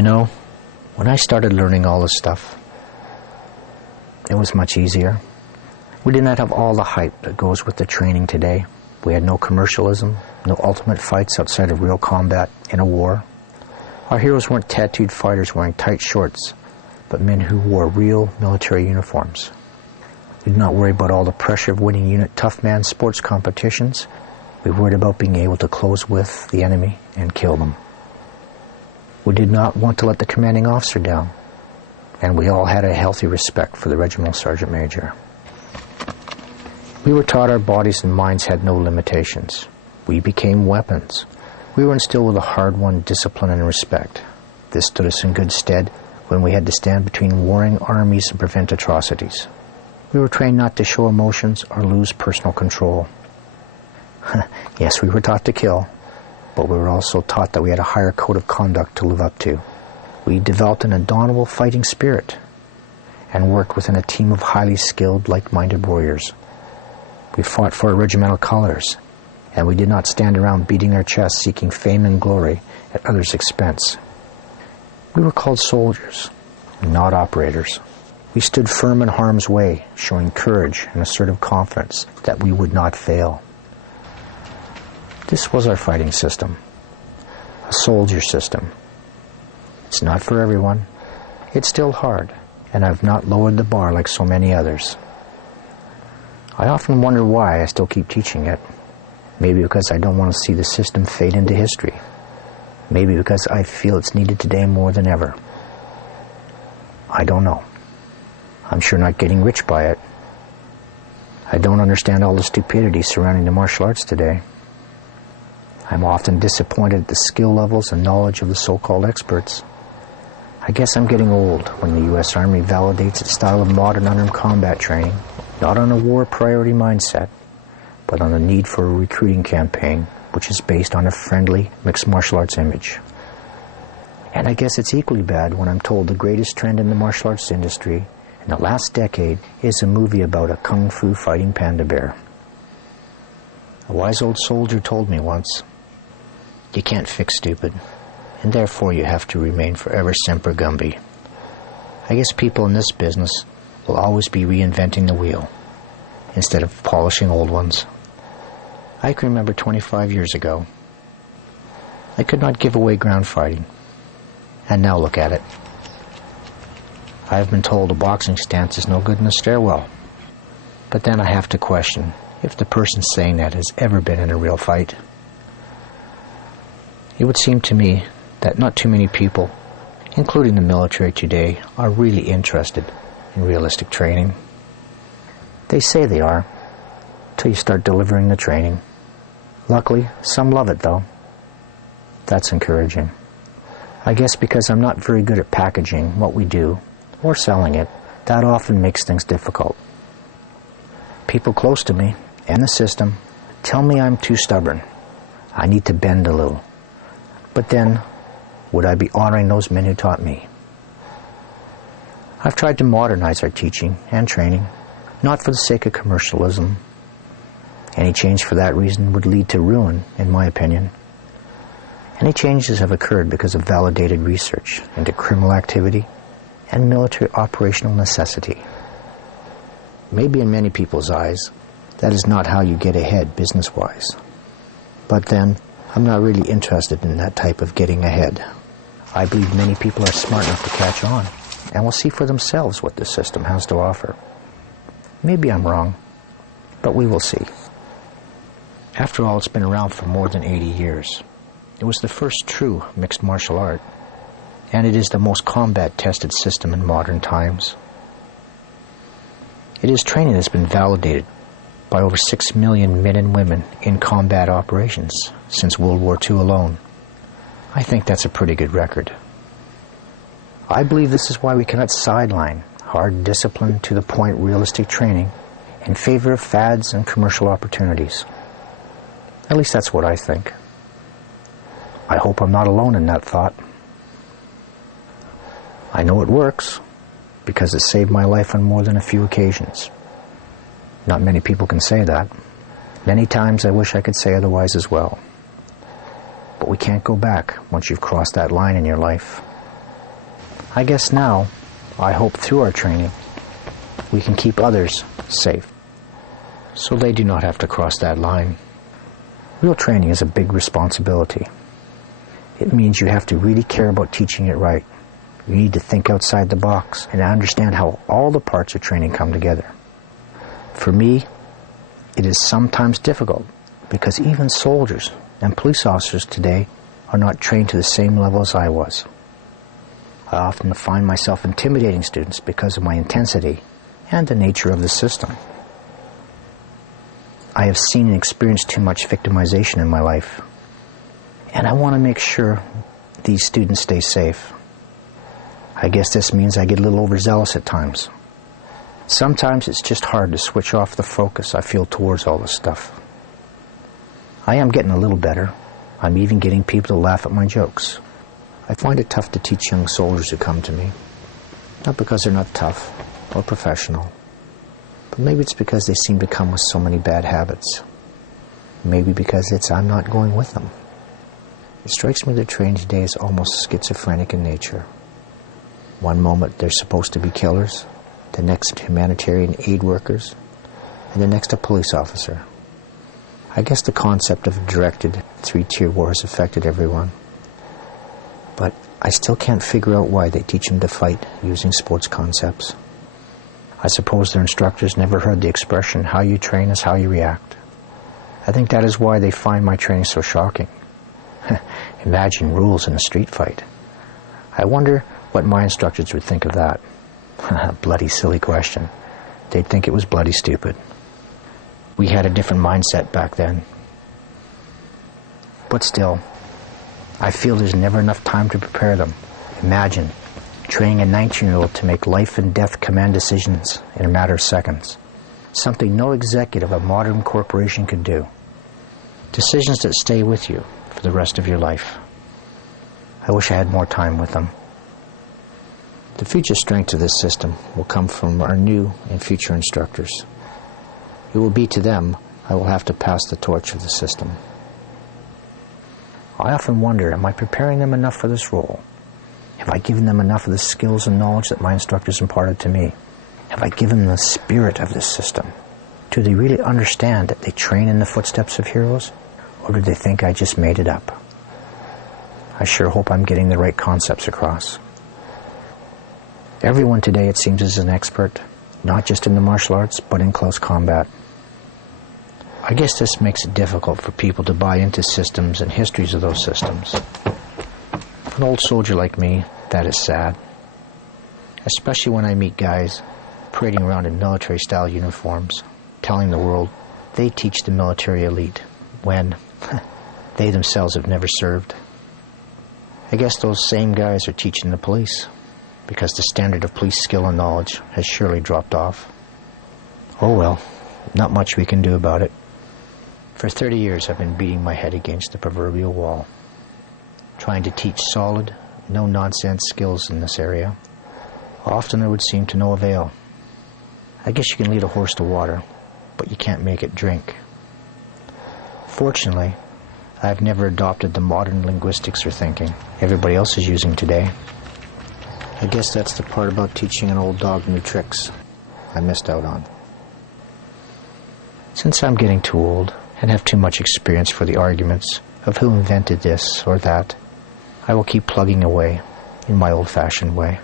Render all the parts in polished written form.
You know, when I started learning all this stuff, it was much easier. We did not have all the hype that goes with the training today. We had no commercialism, no ultimate fights outside of real combat in a war. Our heroes weren't tattooed fighters wearing tight shorts, but men who wore real military uniforms. We did not worry about all the pressure of winning unit tough man sports competitions. We worried about being able to close with the enemy and kill them. We did not want to let the commanding officer down, and we all had a healthy respect for the regimental sergeant major. We were taught our bodies and minds had no limitations. We became weapons. We were instilled with a hard-won discipline and respect. This stood us in good stead when we had to stand between warring armies and prevent atrocities. We were trained not to show emotions or lose personal control. Yes, we were taught to kill, but we were also taught that we had a higher code of conduct to live up to. We developed an indomitable fighting spirit and worked within a team of highly skilled, like-minded warriors. We fought for our regimental colors, and we did not stand around beating our chests seeking fame and glory at others' expense. We were called soldiers, not operators. We stood firm in harm's way, showing courage and assertive confidence that we would not fail. This was our fighting system, a soldier system. It's not for everyone. It's still hard, and I've not lowered the bar like so many others. I often wonder why I still keep teaching it. Maybe because I don't want to see the system fade into history. Maybe because I feel it's needed today more than ever. I don't know. I'm sure not getting rich by it. I don't understand all the stupidity surrounding the martial arts today. I'm often disappointed at the skill levels and knowledge of the so-called experts. I guess I'm getting old when the U.S. Army validates its style of modern unarmed combat training, not on a war priority mindset, but on the need for a recruiting campaign, which is based on a friendly mixed martial arts image. And I guess it's equally bad when I'm told the greatest trend in the martial arts industry in the last decade is a movie about a kung fu fighting panda bear. A wise old soldier told me once, "You can't fix stupid, and therefore you have to remain forever semper gumby." I guess people in this business will always be reinventing the wheel instead of polishing old ones. I can remember 25 years ago, I could not give away ground fighting, and now look at it. I have been told a boxing stance is no good in a stairwell, but then I have to question if the person saying that has ever been in a real fight. It would seem to me that not too many people, including the military today, are really interested in realistic training. They say they are, till you start delivering the training. Luckily, some love it though. That's encouraging. I guess because I'm not very good at packaging what we do, or selling it, that often makes things difficult. People close to me, and the system, tell me I'm too stubborn. I need to bend a little. But then, would I be honoring those men who taught me? I've tried to modernize our teaching and training, not for the sake of commercialism. Any change for that reason would lead to ruin, in my opinion. Any changes have occurred because of validated research into criminal activity and military operational necessity. Maybe in many people's eyes, that is not how you get ahead business-wise. But then, I'm not really interested in that type of getting ahead. I believe many people are smart enough to catch on and will see for themselves what this system has to offer. Maybe I'm wrong, but we will see. After all, it's been around for more than 80 years. It was the first true mixed martial art, and it is the most combat-tested system in modern times. It is training that's been validated by over 6 million men and women in combat operations since World War II alone. I think that's a pretty good record. I believe this is why we cannot sideline hard discipline to the point realistic training in favor of fads and commercial opportunities. At least that's what I think. I hope I'm not alone in that thought. I know it works because it saved my life on more than a few occasions. Not many people can say that. Many times I wish I could say otherwise as well. But we can't go back once you've crossed that line in your life. I guess now, I hope through our training, we can keep others safe, so they do not have to cross that line. Real training is a big responsibility. It means you have to really care about teaching it right. You need to think outside the box and understand how all the parts of training come together. For me, it is sometimes difficult because even soldiers and police officers today are not trained to the same level as I was. I often find myself intimidating students because of my intensity and the nature of the system. I have seen and experienced too much victimization in my life, and I want to make sure these students stay safe. I guess this means I get a little overzealous at times. Sometimes it's just hard to switch off the focus I feel towards all this stuff. I am getting a little better. I'm even getting people to laugh at my jokes. I find it tough to teach young soldiers who come to me. Not because they're not tough or professional, but maybe it's because they seem to come with so many bad habits. Maybe because I'm not going with them. It strikes me that training today is almost schizophrenic in nature. One moment they're supposed to be killers, the next humanitarian aid workers, and the next a police officer. I guess the concept of a directed three-tier war has affected everyone. But I still can't figure out why they teach them to fight using sports concepts. I suppose their instructors never heard the expression, how you train is how you react. I think that is why they find my training so shocking. Imagine rules in a street fight. I wonder what my instructors would think of that. Bloody silly question. They'd think it was bloody stupid. We had a different mindset back then. But still, I feel there's never enough time to prepare them. Imagine training a 19-year-old to make life and death command decisions in a matter of seconds. Something no executive of a modern corporation could do. Decisions that stay with you for the rest of your life. I wish I had more time with them. The future strength of this system will come from our new and future instructors. It will be to them I will have to pass the torch of the system. I often wonder, am I preparing them enough for this role? Have I given them enough of the skills and knowledge that my instructors imparted to me? Have I given them the spirit of this system? Do they really understand that they train in the footsteps of heroes? Or do they think I just made it up? I sure hope I'm getting the right concepts across. Everyone today, it seems, is an expert, not just in the martial arts, but in close combat. I guess this makes it difficult for people to buy into systems and histories of those systems. For an old soldier like me, that is sad. Especially when I meet guys parading around in military-style uniforms, telling the world they teach the military elite, when they themselves have never served. I guess those same guys are teaching the police, because the standard of police skill and knowledge has surely dropped off. Oh well, not much we can do about it. For 30 years I've been beating my head against the proverbial wall, trying to teach solid, no-nonsense skills in this area. Often there would seem to no avail. I guess you can lead a horse to water, but you can't make it drink. Fortunately, I've never adopted the modern linguistics or thinking everybody else is using today. I guess that's the part about teaching an old dog new tricks I missed out on. Since I'm getting too old and have too much experience for the arguments of who invented this or that, I will keep plugging away in my old-fashioned way.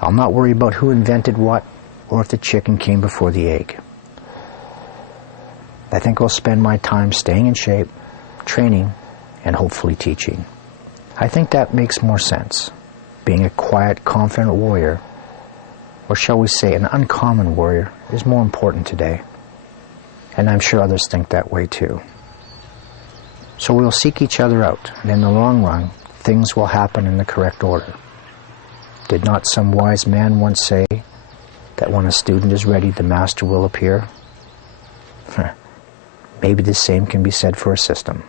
I'll not worry about who invented what or if the chicken came before the egg. I think I'll spend my time staying in shape, training, and hopefully teaching. I think that makes more sense. Being a quiet, confident warrior, or shall we say an uncommon warrior, is more important today. And I'm sure others think that way too. So we'll seek each other out, and in the long run, things will happen in the correct order. Did not some wise man once say that when a student is ready, the master will appear? Maybe the same can be said for a system.